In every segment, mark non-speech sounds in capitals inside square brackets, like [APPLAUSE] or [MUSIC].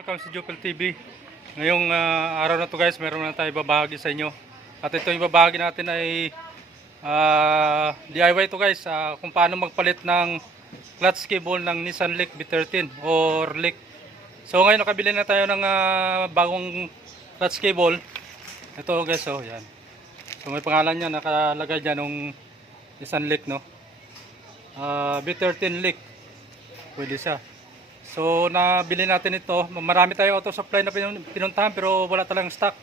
Welcome sa Jupel TV. Ngayong ah, araw na to guys, meron na tayo babahagi sa inyo. At ito yung babahagi natin ay ah, DIY to guys, ah, kung paano magpalit ng clutch cable ng Nissan Leaf B13 or Leaf. So ngayon nakabili na tayo ng ah, bagong clutch cable. Ito guys, oh, yan. So may pangalan niya nakalagay diyan nung Nissan Leaf no. Ah, B13 Leaf. Pwede siya. So nabili natin ito. Marami tayong auto supply na pinun- pinuntahan pero wala talagang stock.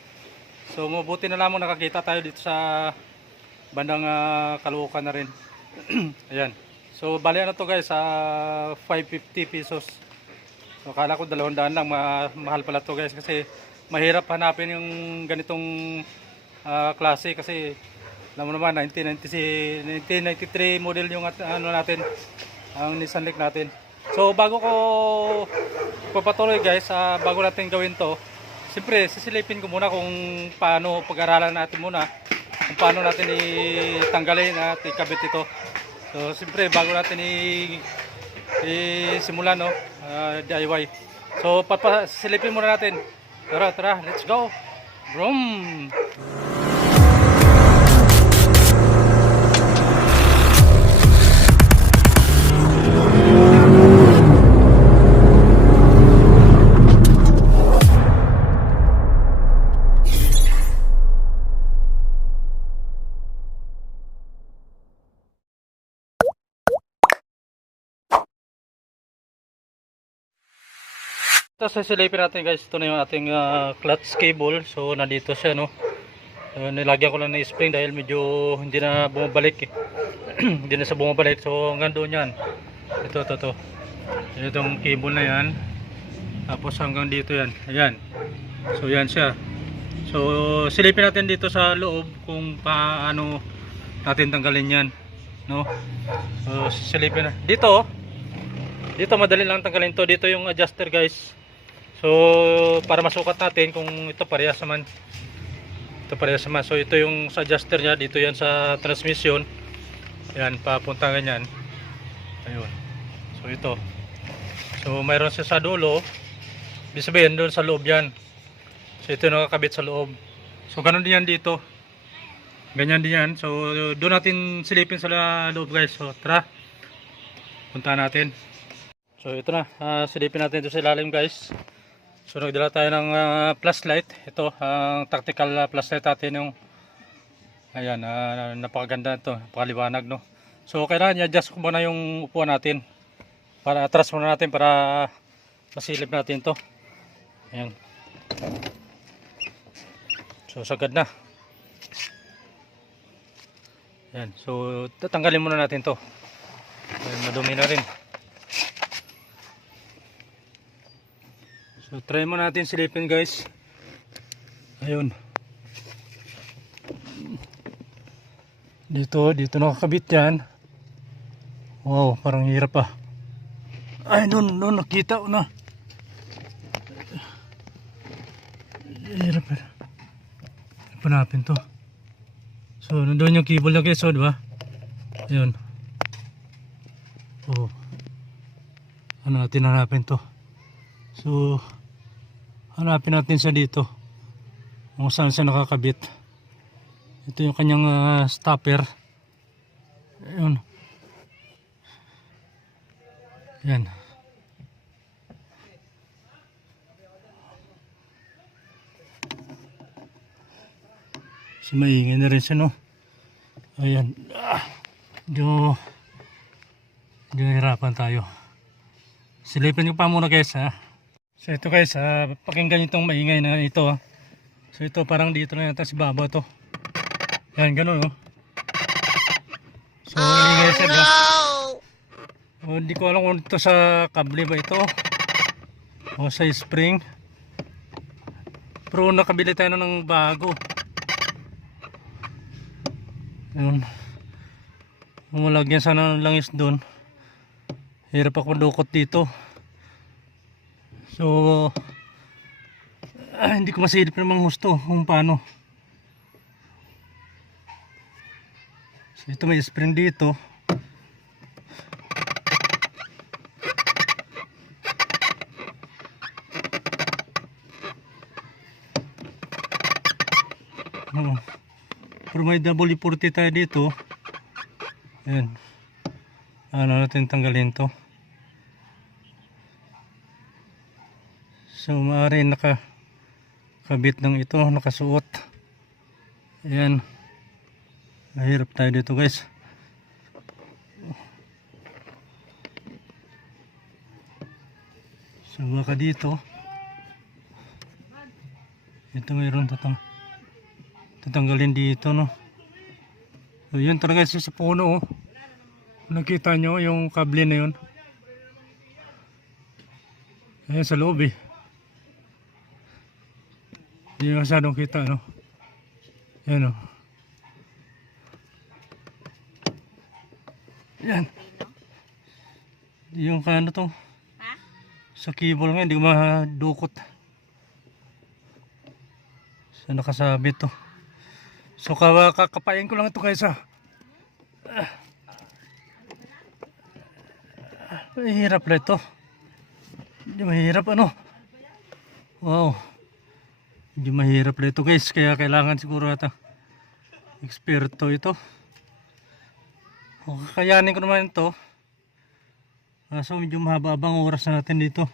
So mabuti na lamang nakakita tayo dito sa bandang uh, Caloocan na rin. [CLEARS THROAT] Ayan. So bali na to guys sa 550 pesos. So akala ko 200 lang ma- mahal pala to guys kasi mahirap hanapin yung ganitong ah, klase kasi alam mo naman 1990, 1993 model yung at- ano natin ang Nissan Leaf natin. So bago ko papatuloy guys, ah, bago natin gawin to, siyempre sisilipin ko muna kung paano pag-aralan natin muna kung paano natin itanggalin at ikabit ito. So siyempre bago natin i i-simulan no, ah, DIY. So papasilipin muna natin. Tara, tara, let's go. Vroom. Ito sisilipin natin guys, ito na yung ating ah, clutch cable. So nandito siya no. So, nilagyan ko lang ng spring dahil medyo hindi na bumabalik eh. [CLEARS THROAT] hindi na sa bumabalik. So hanggang doon yan. Ito, ito, ito. Itong cable na yan. Tapos hanggang dito yan. Ayan. So yan siya. So silipin natin dito sa loob kung paano natin tanggalin yan. No? So silipin na. Dito. Dito madali lang tanggalin to. Dito yung adjuster guys. So para masukat natin kung ito parehas naman. Ito parehas naman. So ito yung sa adjuster niya. Dito yan sa transmission. Yan papunta ganyan. Ayun. So ito. So mayroon siya sa dulo. Ibig sabihin doon sa loob yan. So ito nakakabit sa loob. So ganun din yan dito. Ganyan din yan. So doon natin silipin sa loob guys. So tara. Punta natin. So ito na, ah, silipin natin ito sa ilalim guys. So nagdala tayo ng ah, flashlight. Ito, ang tactical ah, flashlight natin yung ayan, ah, napakaganda ito, napakaliwanag no. So kailangan i-adjust ko muna yung upuan natin. Para atras muna natin para masilip natin to. Ayan. So sagad na. Ayan, so tatanggalin muna natin to. Ayan, madumi na rin. So try mo natin silipin guys. Ayun. Dito, dito nakakabit yan. Wow, parang hirap ah. Ay, doon, doon, nakita ko na. Hirap. Hirap hanapin to. So, nandun yung cable na guys, oh, di ba? Ayun. Oh. Ano natin hanapin to? So, hanapin natin siya dito. Kung saan siya nakakabit. Ito yung kanyang ah, stopper. Ayun. Yan. Si maingay na rin siya, no? Ayan. Ah, medyo, medyo hirapan tayo. Silipin ko pa muna guys, ha? So ito guys, ah, pakinggan itong maingay na ito. ah. So ito parang dito na yata si Baba to. Yan, ganun oh. So ingay siya ba? Oh, hindi ko alam kung ito sa kable ba ito. O sa spring. Pero nakabili tayo na ng bago. Kung malagyan sana ng langis doon. Hirap ako dukot dito. So, ah, hindi ko masilip namang gusto kung paano. So, ito may spring dito. Oh. Pero may WD-40 tayo dito. Ayan. Ano natin tanggalin to. So maaari naka kabit ng ito, nakasuot. Ayan. Mahirap tayo dito guys. So baka dito. Ito mayroon tatang tatanggalin dito no. So yun talaga sa sa puno oh. Nakita nyo yung kable na yun. Ayan sa loob eh. Hindi nyo masyadong kita no. Yan oh. Yan. Yung kano to. Ha? Sa cable nga, hindi ko madukot. So nakasabit to. So kakapain ko lang ito kaysa. Ah. Ah, Mahirap na ito. Hindi mahirap ano. Wow. Hindi mahirap na ito guys. Kaya kailangan siguro ata eksperto ito. O, kakayanin ko naman ito. Kaso medyo mahaba-habang oras na natin dito.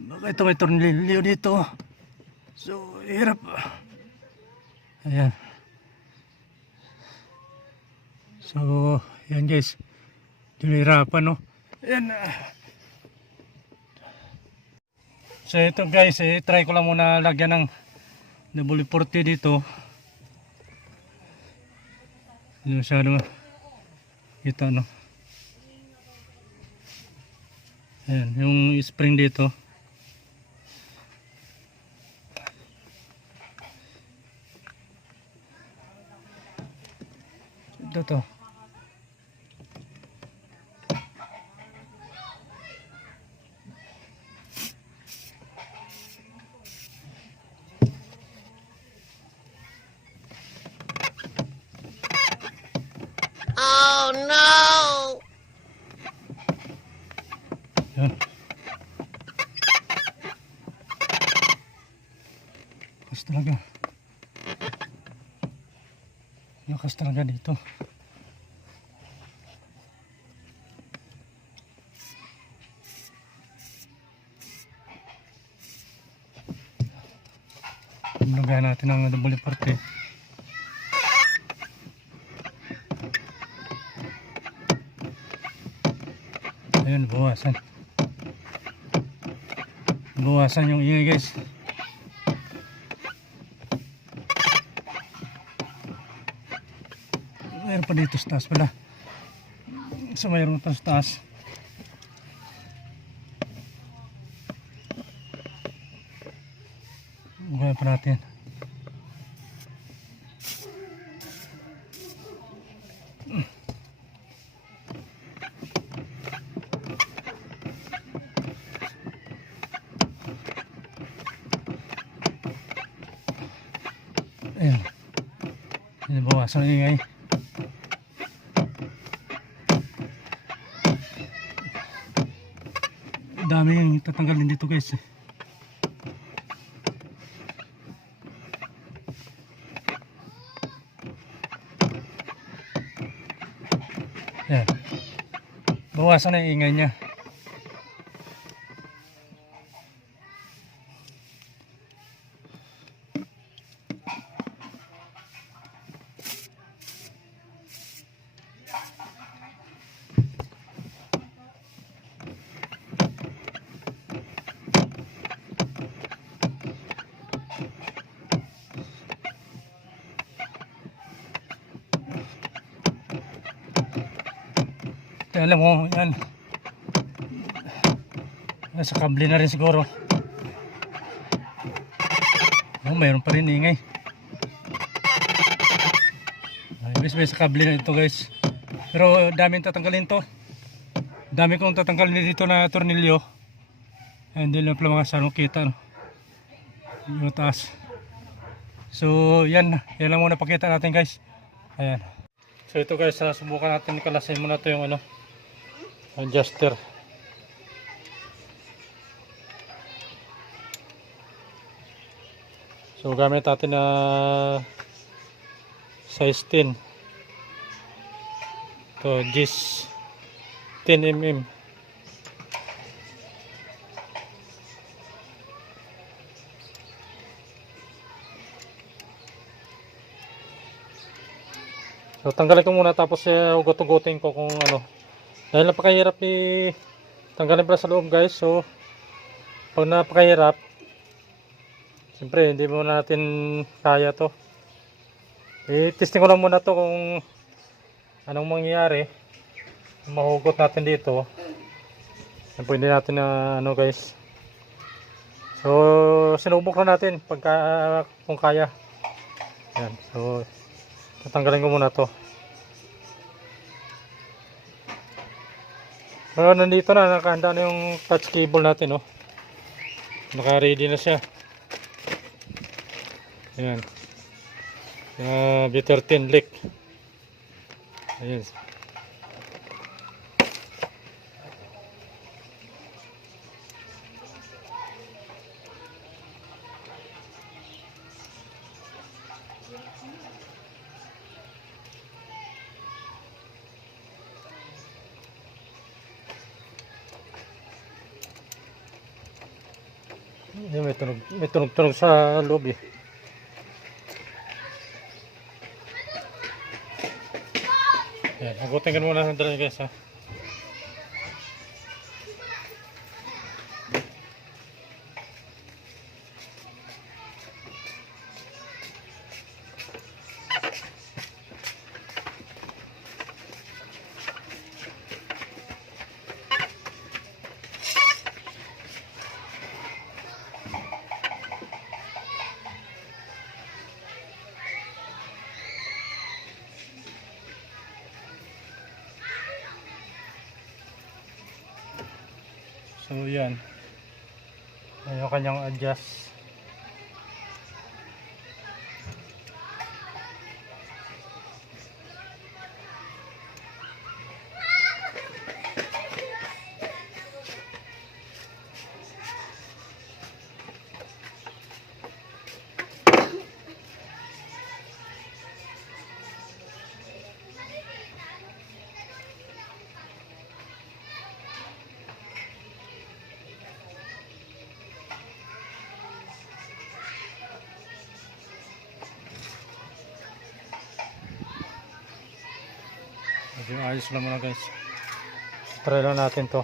Baka ito may tornilyo dito. So, hirap. Ayan. So, yan guys. Dinirapan, no? Ayan. ah. So, ito guys, eh, try ko lang muna lagyan ng WD-40 dito. Hindi masyado kita, no? Ayan, yung spring dito. Ito to. No! Yan. Talaga. Lakas talaga dito. Lagyan natin ang double parte. Ayun, bawasan. Bawasan yung ingay guys. Mayroon pa dito sa taas pala. So mayroon pa sa taas. Bukaya pa natin. Ayan. Ayan, bawasan ang ingay. Dami yung tatanggalin dito guys. Ayan. Bawasan na yung ingay niya. Kaya alam mo, yan. Nasa kable na rin siguro. Oh, mayroon pa rin ingay. Ay, bis bis sa kable na ito guys. Pero daming tatanggalin to. Dami kong tatanggalin dito na tornilyo. Hindi lang pala sarong kita. No? Yung taas. So, yan. Yan lang muna pakita natin guys. Ayan. So ito guys, ah, subukan natin kalasin muna to yung ano adjuster. So gamit natin na size 10. To GIS 10 mm. So tanggalin ko muna tapos uh, ugot-ugutin ko kung ano. Dahil napakahirap i tanggalin pala sa loob guys. So pag napakahirap Siyempre, hindi muna natin kaya to. I-testing ko lang muna to kung anong mangyayari. Mahugot natin dito. Yan po hindi natin na ano guys. So, sinubok na natin pagka kung kaya. Yan. So, tatanggalin ko muna to. Pero nandito na, nakahanda na yung touch cable natin, oh. Naka-ready na siya. Ayan. Uh, B13 leak. Ayan. Ayan, may tunog, may tunog-tunog sa loob eh. Yan, agutin ka muna ng dala guys ha. So yan. Ayan yung kanyang adjust. Medyo ayos lang muna guys. Try lang natin to.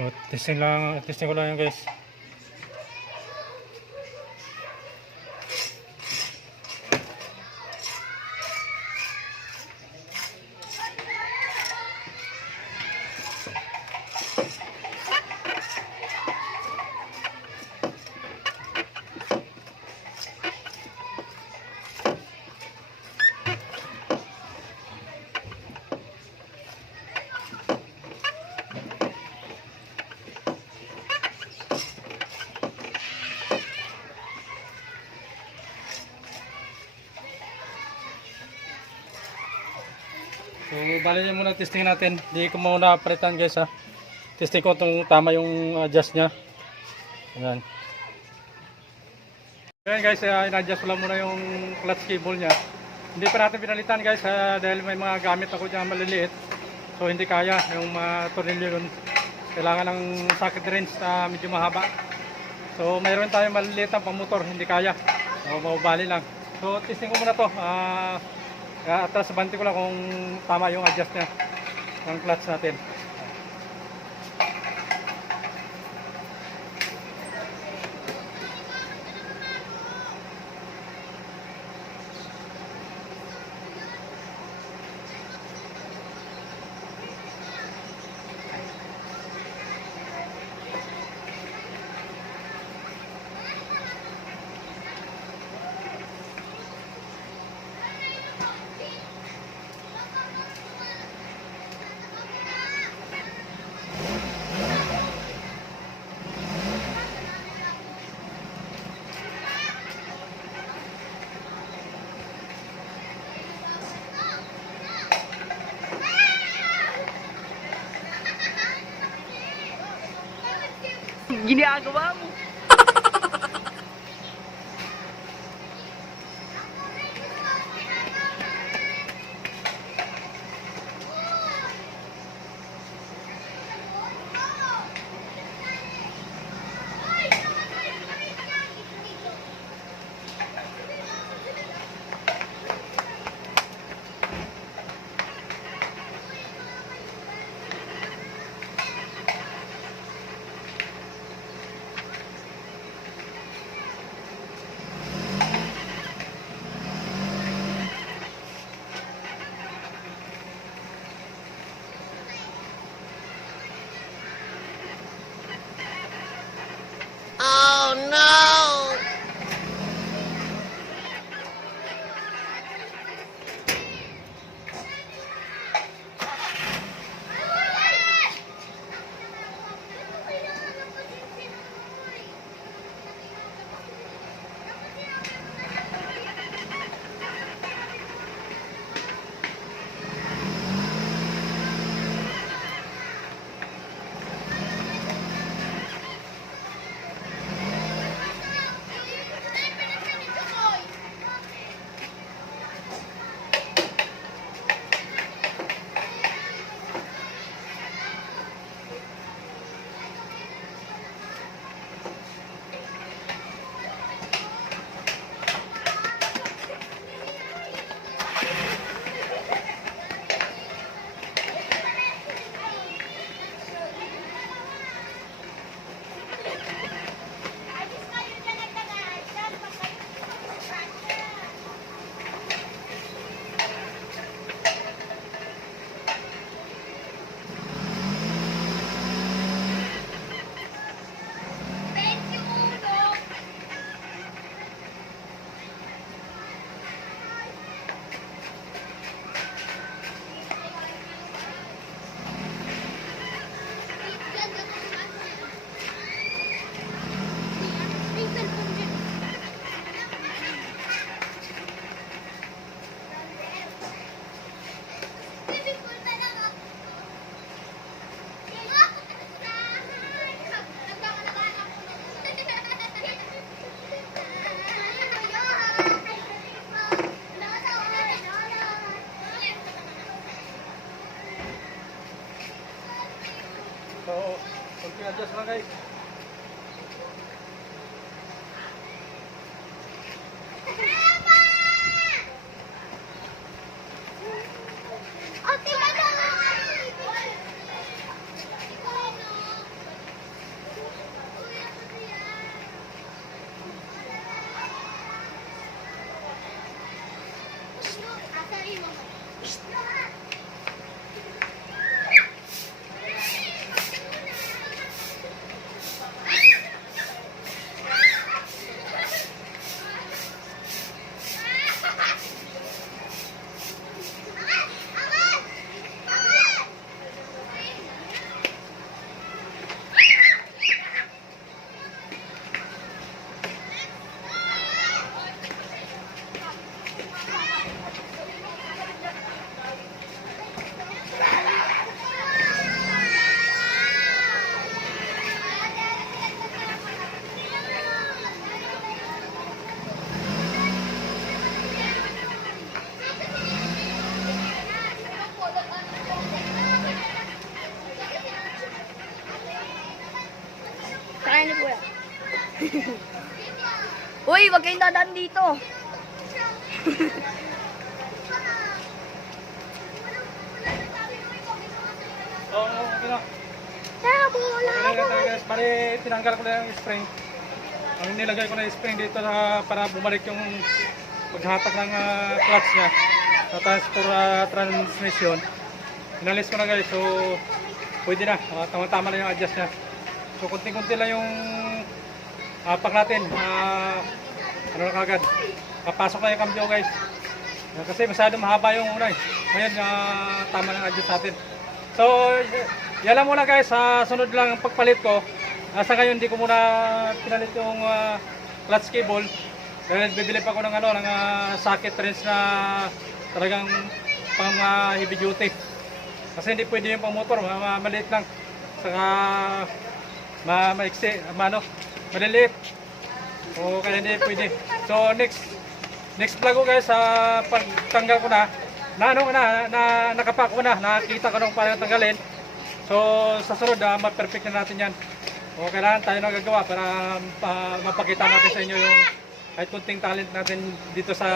So, testing lang, testing ko lang yan guys. Bali niya muna testing natin. Hindi ko muna palitan guys ha. Testing ko kung tama yung adjust niya. Ayan. Ayan guys, uh, in-adjust ko lang muna yung clutch cable niya. Hindi pa natin pinalitan guys ha, dahil may mga gamit ako dyan maliliit. So hindi kaya yung mga tornilyo yun. Kailangan ng socket wrench na medyo mahaba. So mayroon tayong maliliit ang pamotor, hindi kaya. So mababali lang. So testing ko muna to. Ah... Kaya atras sa bante ko lang kung tama yung adjust niya ng clutch natin. Ginagawa wag kayong dadaan dito. Po, wala Okay na tayo guys. Bali, tinanggal ko na yung spring. Ang nilagay ko na yung spring dito na para bumalik yung paghatak ng ah, clutch niya. Tapos for ah, transmission. Inalis ko na guys. So, pwede na. Ah, Tama-tama na yung adjust niya. So, kunti-kunti lang yung apak natin. Ah, ano na kagad. Papasok na yung cambio guys. Kasi masyado mahaba yung una eh. Ngayon, ah, tama ng adjust natin. So, yan lang muna guys. Sa sunod lang ang pagpalit ko. Ah, sa ngayon, hindi ko muna pinalit yung ah, clutch cable. Dahil bibili pa ako ng ano, ng ah, socket wrench na talagang pang ah, heavy duty. Kasi hindi pwede yung pang motor, ma- ma- maliit lang. Saka ma maiksi, ano, maliliit. O kaya hindi pwede. So next next vlog ko guys, sa pagtanggal ko na, na ano na, na nakapak ko na, nakita ko nung paano tanggalin. So sa sunod, uh, ma-perfect na natin yan. O kailangan tayo na gagawa para pa, mapakita natin sa inyo yung kahit kunting talent natin dito sa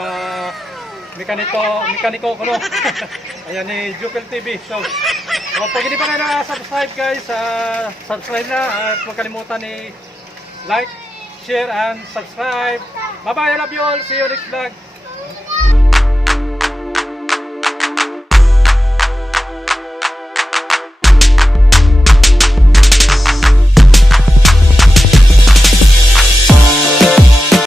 mekaniko, mekaniko ko no. [LAUGHS] Ayan ni Jupel TV. So, o, pag hindi pa kayo na-subscribe guys, ah, subscribe na at huwag kalimutan ni like, share, and subscribe. Bye-bye, I love you all. See you next vlog.